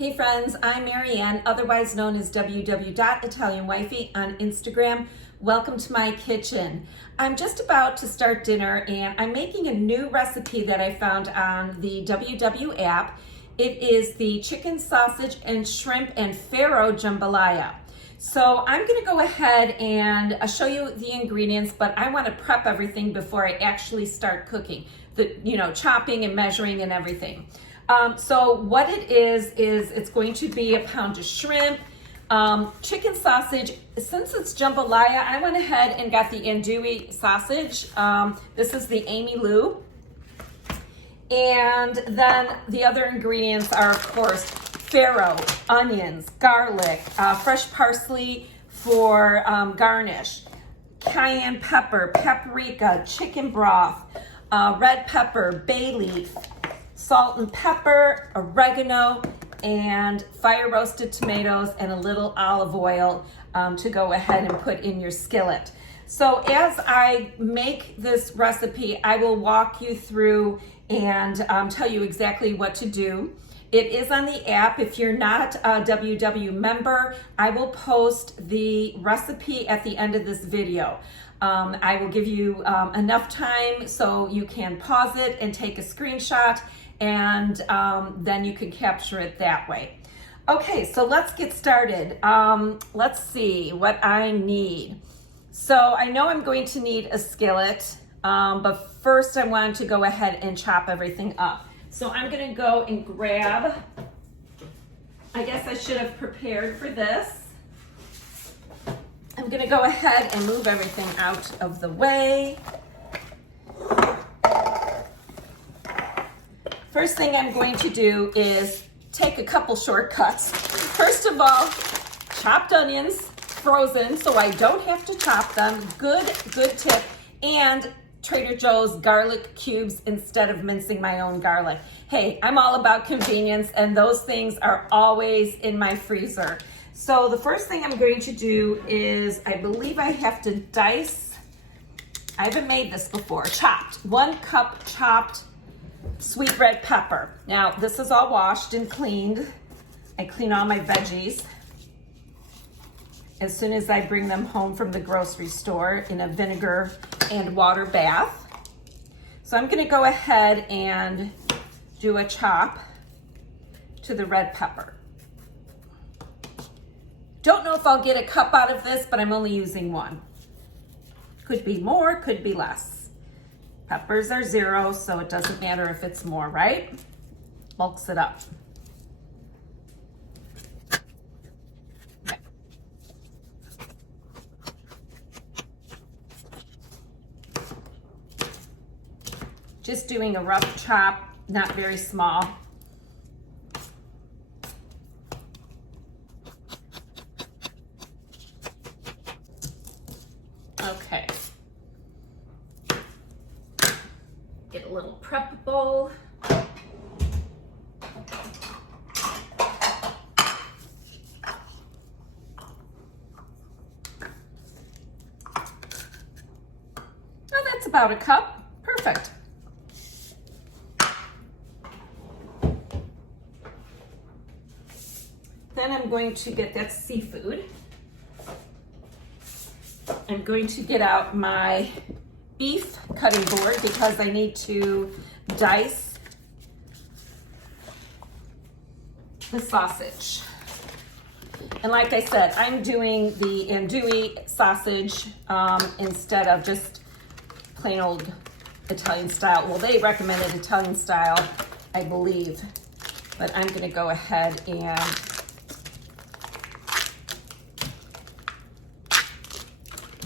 Hey friends, I'm Marianne, otherwise known as 𝑤𝒂𝒏𝒏𝒆 on Instagram. Welcome to my kitchen. I'm just about to start dinner and I'm making a new recipe that I found on the MyWW app. It is the chicken sausage and shrimp and Farro Jambalaya. So I'm gonna go ahead and show you the ingredients, but I wanna prep everything before I actually start cooking. Chopping and measuring and everything. So what it is it's going to be a pound of shrimp, chicken sausage. Since it's jambalaya, I went ahead and got the andouille sausage. This is the 𝒂𝒂𝒊𝒂𝒏𝒏𝒆. And then the other ingredients are, of course, farro, onions, garlic, fresh parsley for garnish, cayenne pepper, paprika, chicken broth, red pepper, bay leaf, salt and pepper, oregano, and fire roasted tomatoes, and a little olive oil to go ahead and put in your skillet. So as I make this recipe, I will walk you through and tell you exactly what to do. It is on the app. If you're not a WW member, I will post the recipe at the end of this video. I will give you enough time so you can pause it and take a screenshot, and then you can capture it that way. Okay, so let's get started. Let's see what I need. So I know I'm going to need a skillet, but first I want to go ahead and chop everything up. So I'm gonna go and grab, I guess I should have prepared for this. I'm gonna go ahead and move everything out of the way. First thing I'm going to do is take a couple shortcuts. First of all, chopped onions, frozen, so I don't have to chop them. Good tip. And Trader Joe's garlic cubes instead of mincing my own garlic. Hey, I'm all about convenience, and those things are always in my freezer. So the first thing I'm going to do is, I believe I have to dice, I haven't made this before, chopped, 1 cup chopped sweet red pepper. Now, this is all washed and cleaned. I clean all my veggies as soon as I bring them home from the grocery store in a vinegar and water bath. So I'm gonna go ahead and do a chop to the red pepper. Don't know if I'll get a cup out of this, but I'm only using 1. Could be more, could be less. Peppers are 0, so it doesn't matter if it's more, right? Bulks it up. Okay. Just doing a rough chop, not very small. Okay. Get a little prep bowl. Oh, that's about a cup. Perfect. Then I'm going to get that seafood. I'm going to get out my beef cutting board because I need to dice the sausage. And like I said, I'm doing the andouille sausage instead of just plain old Italian style. Well, they recommended Italian style, I believe, but I'm gonna go ahead and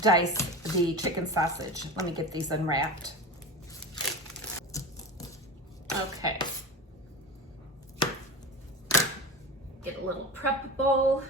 dice the chicken sausage. Let me get these unwrapped. Okay. Get a little prep bowl.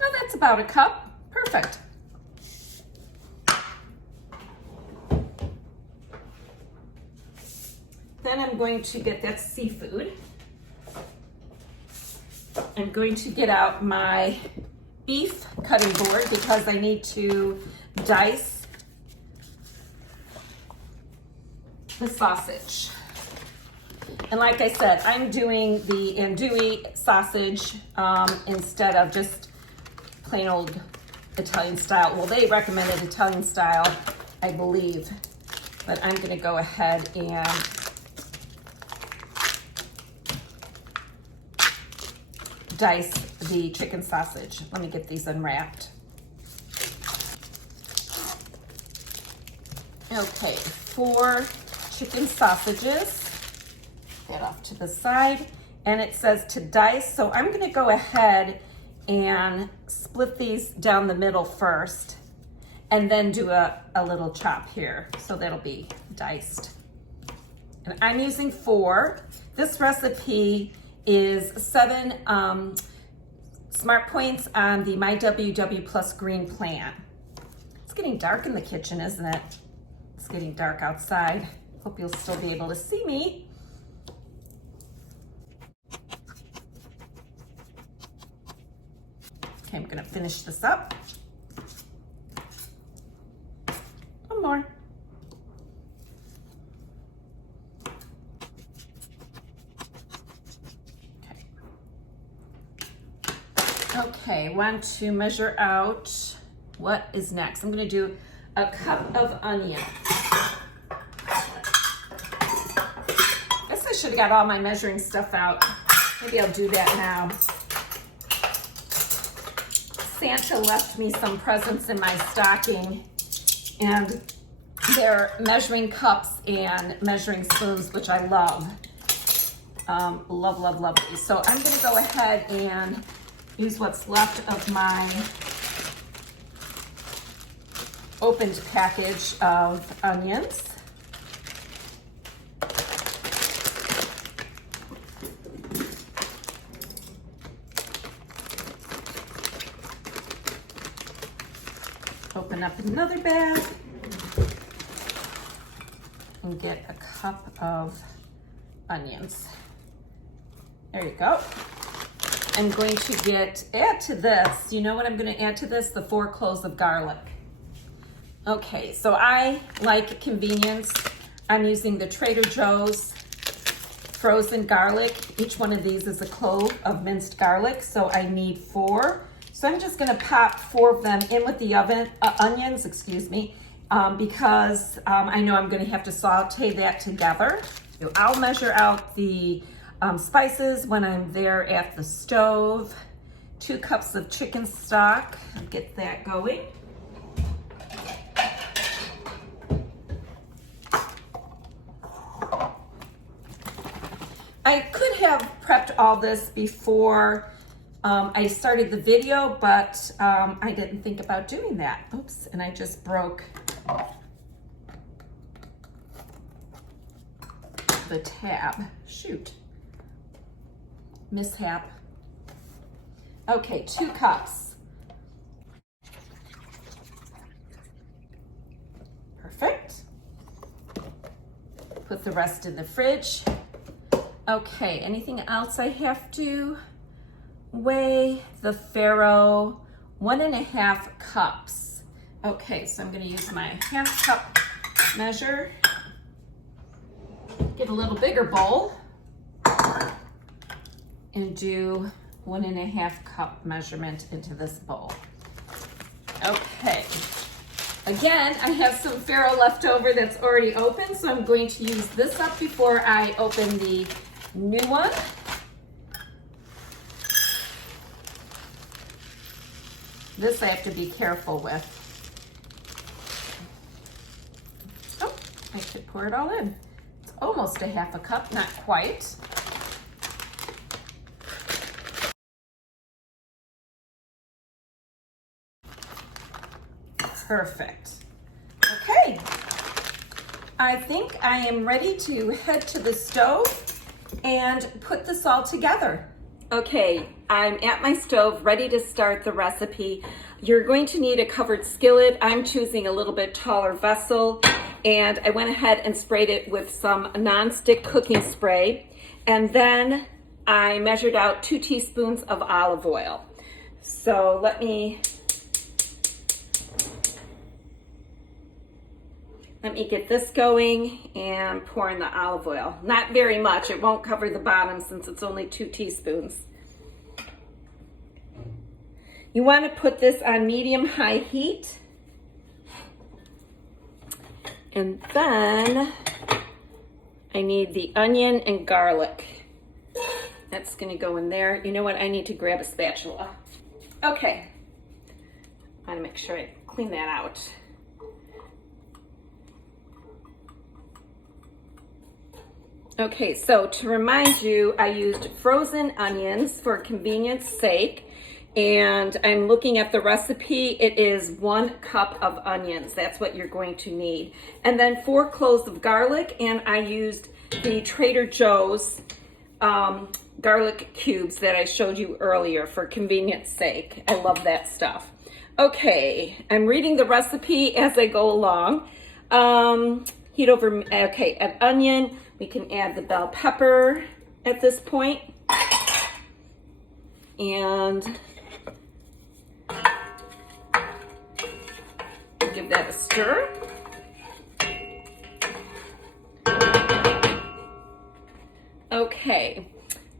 Oh, that's about a cup. Perfect. Then I'm going to get that seafood. I'm going to get out my beef cutting board because I need to dice the sausage. And like I said, I'm doing the andouille sausage instead of just plain old Italian style. Well, they recommended Italian style, I believe, but I'm gonna go ahead and dice the chicken sausage. Let me get these unwrapped. Okay, 4 chicken sausages. That off to the side, and it says to dice, so I'm going to go ahead and split these down the middle first and then do a little chop here, so that'll be diced. And I'm using 4. This recipe is 7 smart points on the MyWW Plus Green Plan. It's getting dark in the kitchen, isn't it? It's getting dark outside. Hope you'll still be able to see me. Okay, I'm gonna finish this up. One more. Okay, want to measure out what is next. I'm gonna do a cup of onion. Guess I should have got all my measuring stuff out. Maybe I'll do that now. Santa left me some presents in my stocking, and they're measuring cups and measuring spoons, which I love. Love, love, love these. So I'm gonna go ahead and use what's left of my opened package of onions. Open up another bag and get a cup of onions. There you go. I'm going to add to this, you know what I'm going to add to this? The 4 cloves of garlic. Okay, so I like convenience. I'm using the Trader Joe's frozen garlic. Each one of these is a clove of minced garlic, so I need 4. So I'm just gonna pop 4 of them in with the onions, excuse me, because I know I'm gonna have to saute that together. I'll measure out the spices when I'm there at the stove. 2 cups of chicken stock, I'll get that going. I could have prepped all this before I started the video, but I didn't think about doing that. Oops, and I just broke the tab. Shoot. Mishap. Okay, 2 cups. Perfect. Put the rest in the fridge. Okay, anything else I have to weigh? The Farro 1.5 cups. Okay, so I'm gonna use my 1/2 cup measure. Get a little bigger bowl and do 1.5 cup measurement into this bowl. Okay. Again, I have some Farro left over that's already open, so I'm going to use this up before I open the new one. This I have to be careful with. Oh, I should pour it all in. It's almost a 1/2 cup, not quite. Perfect. Okay, I think I am ready to head to the stove and put this all together. Okay, I'm at my stove ready to start the recipe. You're going to need a covered skillet. I'm choosing a little bit taller vessel, and I went ahead and sprayed it with some non-stick cooking spray, and then I measured out 2 teaspoons of olive oil. So let me get this going and pour in the olive oil. Not very much, it won't cover the bottom since it's only 2 teaspoons. You want to put this on medium-high heat. And then I need the onion and garlic. That's gonna go in there. You know what, I need to grab a spatula. Okay, I wanna make sure I clean that out. Okay, so to remind you, I used frozen onions for convenience sake, and I'm looking at the recipe. It is 1 cup of onions. That's what you're going to need. And then 4 cloves of garlic, and I used the Trader Joe's garlic cubes that I showed you earlier for convenience sake. I love that stuff. Okay, I'm reading the recipe as I go along. Heat over, okay, add onion. We can add the bell pepper at this point. And give that a stir. Okay,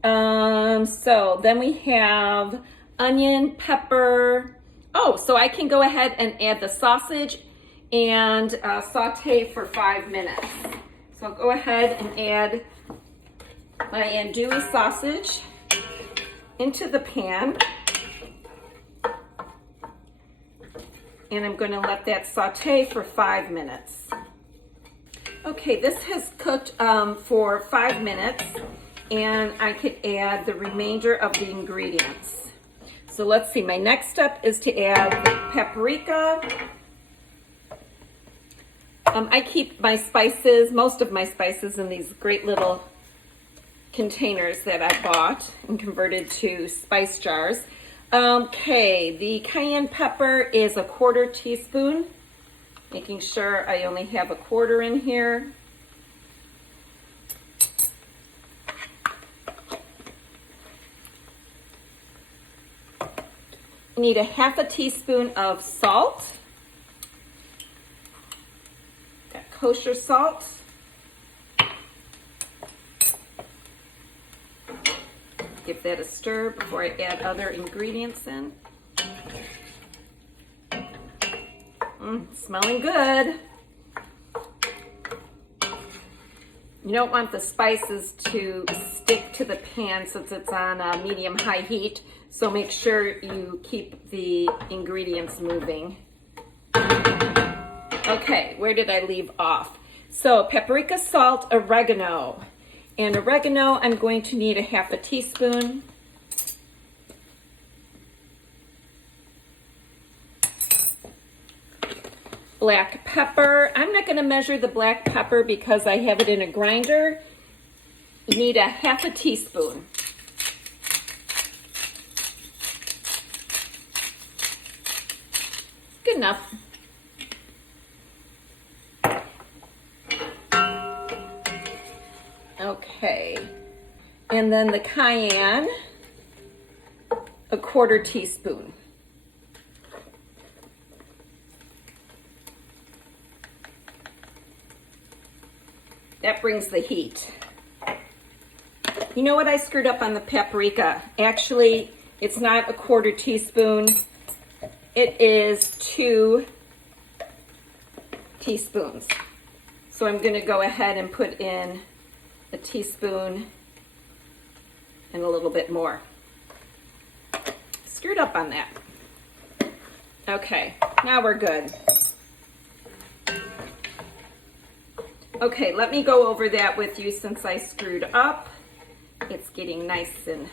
so then we have onion, pepper. Oh, so I can go ahead and add the sausage and saute for 5 minutes. So I'll go ahead and add my andouille sausage into the pan. And I'm going to let that saute for 5 minutes. Okay, this has cooked for 5 minutes, and I could add the remainder of the ingredients. So let's see, my next step is to add the paprika. I keep my spices, most of my spices, in these great little containers that I bought and converted to spice jars. Okay, the cayenne pepper is 1/4 teaspoon. Making sure I only have 1/4 in here. You need 1/2 teaspoon of salt. Got kosher salt. Give that a stir before I add other ingredients in. Smelling good. You don't want the spices to stick to the pan since it's on medium-high heat, so make sure you keep the ingredients moving. Okay, where did I leave off? So paprika, salt, oregano. And oregano, I'm going to need 1/2 teaspoon. Black pepper. I'm not going to measure the black pepper because I have it in a grinder. You need 1/2 teaspoon. Good enough. Okay. And then the cayenne, 1/4 teaspoon. That brings the heat. You know what, I screwed up on the paprika. Actually, it's not 1/4 teaspoon. It is 2 teaspoons. So I'm gonna go ahead and put in 1 teaspoon and a little bit more. Screwed up on that. Okay, now we're good. Okay, let me go over that with you since I screwed up. It's getting nice and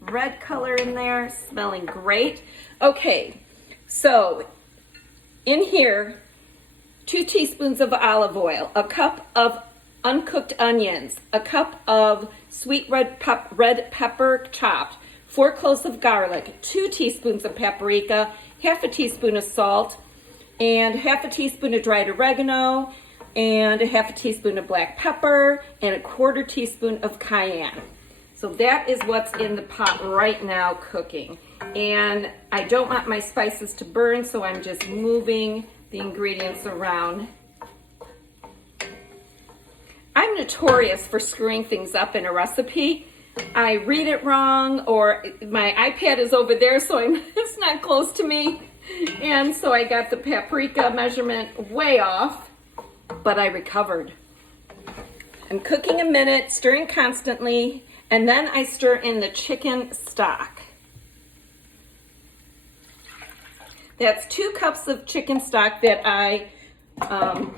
red color in there, smelling great. Okay, so in here, 2 teaspoons of olive oil, 1 cup of uncooked onions, 1 cup of sweet red pepper chopped, 4 cloves of garlic, 2 teaspoons of paprika, 1/2 teaspoon of salt, and 1/2 teaspoon of dried oregano, and 1/2 teaspoon of black pepper, and 1/4 teaspoon of cayenne. So that is what's in the pot right now cooking. And I don't want my spices to burn, so I'm just moving the ingredients around. I'm notorious for screwing things up in a recipe. I read it wrong, or my iPad is over there, so it's not close to me. And so I got the paprika measurement way off, but I recovered. I'm cooking a minute, stirring constantly, and then I stir in the chicken stock. That's 2 cups of chicken stock that I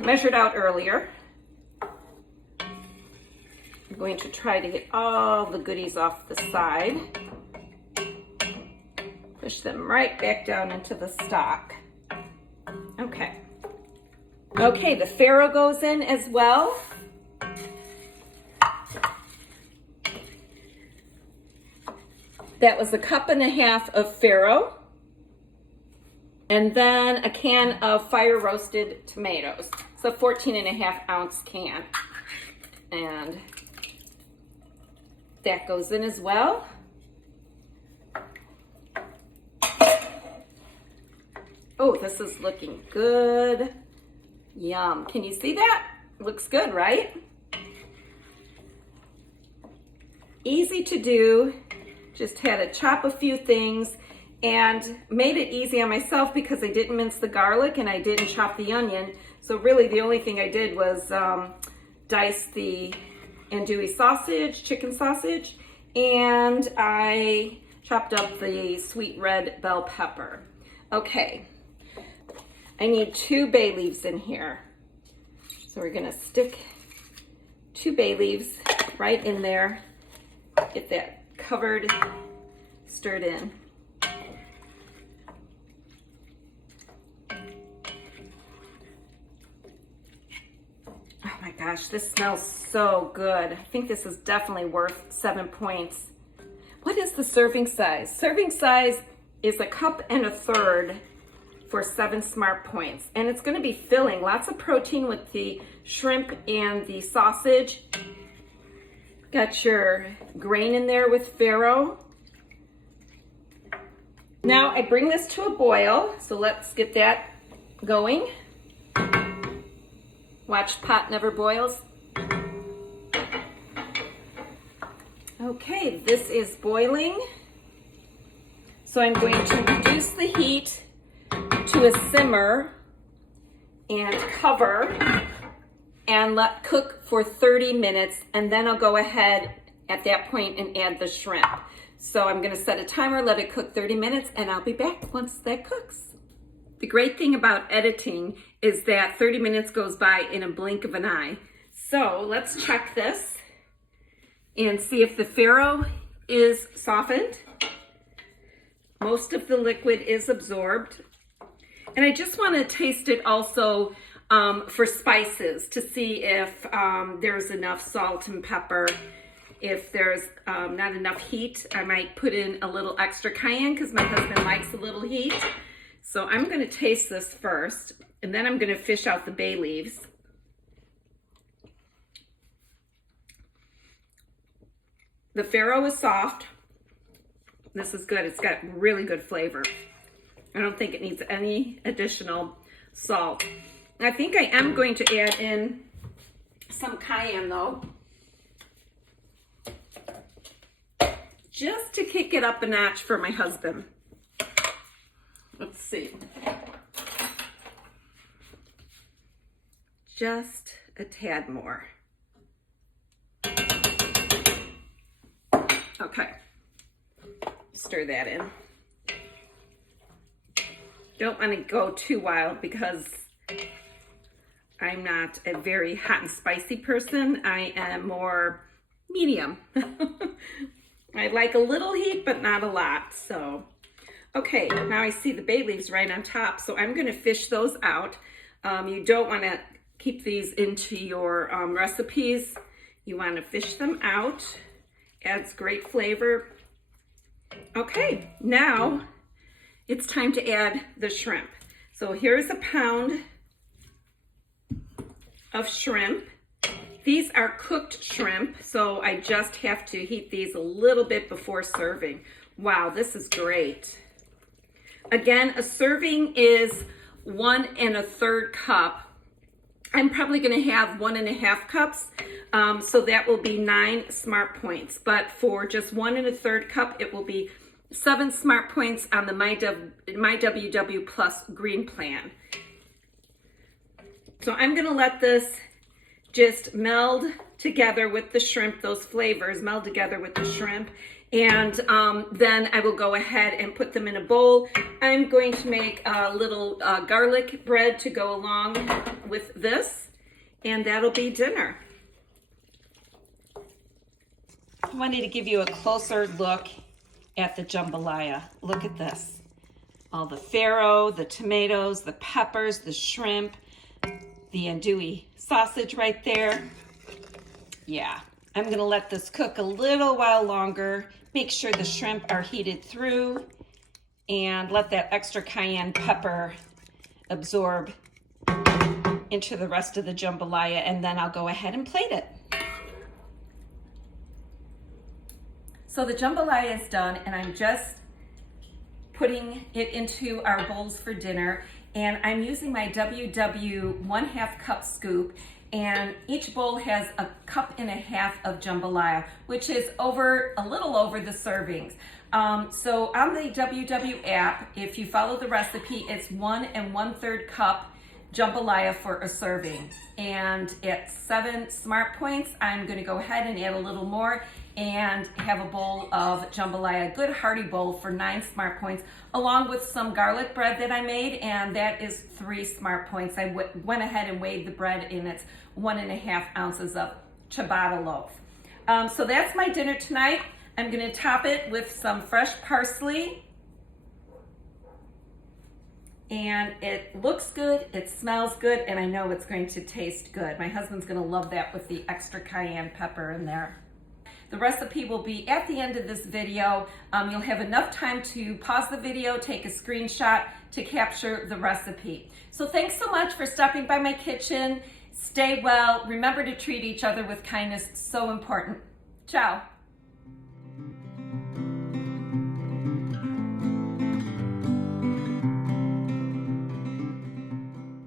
measured out earlier. I'm going to try to get all the goodies off the side. Push them right back down into the stock. Okay. Okay, the farro goes in as well. That was 1.5 cups of farro. And then a can of fire roasted tomatoes. So 14.5 ounce can. And that goes in as well. Oh, this is looking good. Yum. Can you see that? Looks good, right? Easy to do. Just had to chop a few things and made it easy on myself because I didn't mince the garlic and I didn't chop the onion. So really the only thing I did was dice the andouille sausage, chicken sausage, and I chopped up the sweet red bell pepper. Okay, I need 2 bay leaves in here. So we're gonna stick 2 bay leaves right in there. Get that covered, stirred in. Oh my gosh, this smells so good. I think this is definitely worth 7 points. What is the serving size? Serving size is 1.3 cups for 7 smart points. And it's gonna be filling, lots of protein with the shrimp and the sausage. Got your grain in there with farro. Now I bring this to a boil, so let's get that going. Watch pot never boils. Okay, this is boiling. So I'm going to reduce the heat to a simmer and cover and let cook for 30 minutes, and then I'll go ahead at that point and add the shrimp. So I'm gonna set a timer, let it cook 30 minutes, and I'll be back once that cooks. The great thing about editing is that 30 minutes goes by in a blink of an eye. So let's check this and see if the farro is softened. Most of the liquid is absorbed. And I just want to taste it also for spices to see if there's enough salt and pepper. If there's not enough heat, I might put in a little extra cayenne because my husband likes a little heat. So I'm going to taste this first, and then I'm going to fish out the bay leaves. The farro is soft. This is good. It's got really good flavor. I don't think it needs any additional salt. I think I am going to add in some cayenne though, just to kick it up a notch for my husband. Let's see. Just a tad more. Okay. Stir that in. Don't want to go too wild because I'm not a very hot and spicy person. I am more medium. I like a little heat, but not a lot. So, okay, now I see the bay leaves right on top, so I'm going to fish those out. You don't want to keep these into your recipes. You want to fish them out. Adds great flavor. Okay, now it's time to add the shrimp. So here's a pound of shrimp. These are cooked shrimp, so I just have to heat these a little bit before serving. Wow, this is great. Again, a serving is 1 1/3 cup. I'm probably going to have 1 1/2 cups, so that will be 9 Smart Points. But for just 1 1/3 cup, it will be 7 Smart Points on the MyWW Plus Green Plan. So I'm going to let this just meld together with the shrimp, those flavors meld together with the shrimp. And then I will go ahead and put them in a bowl. I'm going to make a little garlic bread to go along with this, and that'll be dinner. I wanted to give you a closer look at the jambalaya. Look at this. All the farro, the tomatoes, the peppers, the shrimp, the andouille sausage right there. Yeah, I'm gonna let this cook a little while longer. Make sure the shrimp are heated through and let that extra cayenne pepper absorb into the rest of the jambalaya, and then I'll go ahead and plate it. So the jambalaya is done, and I'm just putting it into our bowls for dinner. And I'm using my WW 1/2 cup scoop, and each bowl has 1.5 cups of jambalaya, which is a little over the servings. So on the WW app, if you follow the recipe, it's 1 1/3 cup jambalaya for a serving. And at 7 Smart Points, I'm going to go ahead and add a little more and have a bowl of jambalaya, a good hearty bowl for 9 Smart Points, along with some garlic bread that I made, and that is 3 Smart Points. I went ahead and weighed the bread, and it's 1 1/2 ounces of ciabatta loaf. So that's my dinner tonight. I'm going to top it with some fresh parsley, and it looks good, it smells good, and I know it's going to taste good. My husband's going to love that with the extra cayenne pepper in there. The recipe will be at the end of this video. You'll have enough time to pause the video, take a screenshot to capture the recipe. So thanks so much for stopping by my kitchen. Stay well. Remember to treat each other with kindness. So important. Ciao.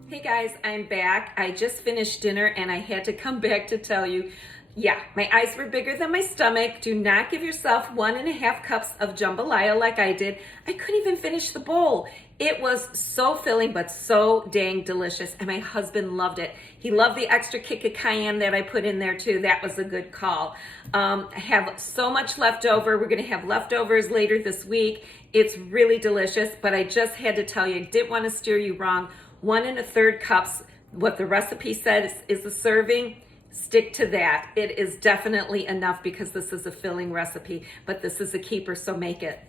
Hey guys, I'm back. I just finished dinner and I had to come back to tell you, yeah, my eyes were bigger than my stomach. Do not give yourself 1 1/2 cups of jambalaya like I did. I couldn't even finish the bowl. It was so filling, but so dang delicious. And my husband loved it. He loved the extra kick of cayenne that I put in there too. That was a good call. I have so much left over. We're gonna have leftovers later this week. It's really delicious, but I just had to tell you, I didn't wanna steer you wrong. 1 1/3 cups, what the recipe said is the serving. Stick to that. It is definitely enough because this is a filling recipe, but this is a keeper, so make it.